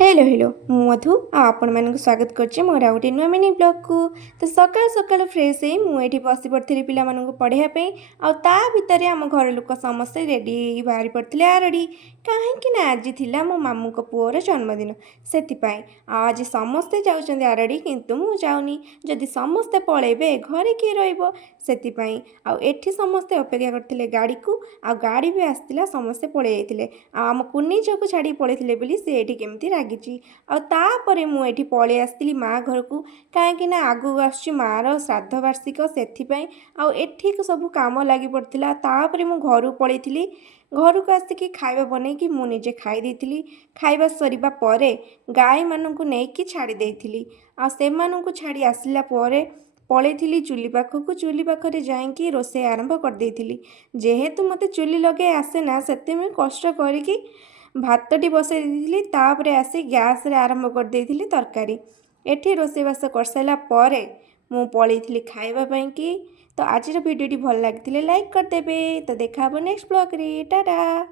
Hello hello मु मधु आपण मानक स्वागत करछि मोर आ गोटे नुआ मिनी ब्लॉग को। तो सकाल सकाल फ्रेश है मुझे बसी पड़ी पिला पढ़ाई आ ता भितर आम घर लोक समस्ते रेडी बाहरी पड़ते आरड़ी कहीं आज थिला मो मामू को पुओर जन्मदिन से आज समस्ते जाऊँ आरड़ी किंतु मु जाऊनी जदि समस्ते पलैबे घरे किए रही एठी समस्ते अपेक्षा करते गाड़ी को आ गाड़ी भी आसला समस्ते पलि जाते आम कुनी झील को छाड़ी पड़े बोली सी केमती रागिची आउे मुझे पलि आसती माँ घर को कहीं आगू आसुची माँ श्राद्ध वार्षिक से आठी सब कम लगी पड़ा तापर मु घर पलि घर को आसिकी खाଇବା बनईकि मु निजे खाई देइथिली। खाଇବା सरिबा परे गाई माननकु नेकी छाड़ी देइथिली आ सेमाननकु छाड़ी आसिला परे पलैथिली चुली पाखक चुली पाखरे जाइकी रोषे आरंभ कर देइथिली। जेहेतु मते चुली लगे आसे ना सेते में कष्ट करिकी भातटी बसई देइथिली तापरे आसी गैस रे आरंभ कर देइथिली तरकारी। एठी रोषेबास कर साइला परे मु पलैथिली खाइबा पई कि। तो आज वीडियोटी भल लगी लाइक करदेवे। तो देखा नेक्स्ट ब्लॉग रे टाटा।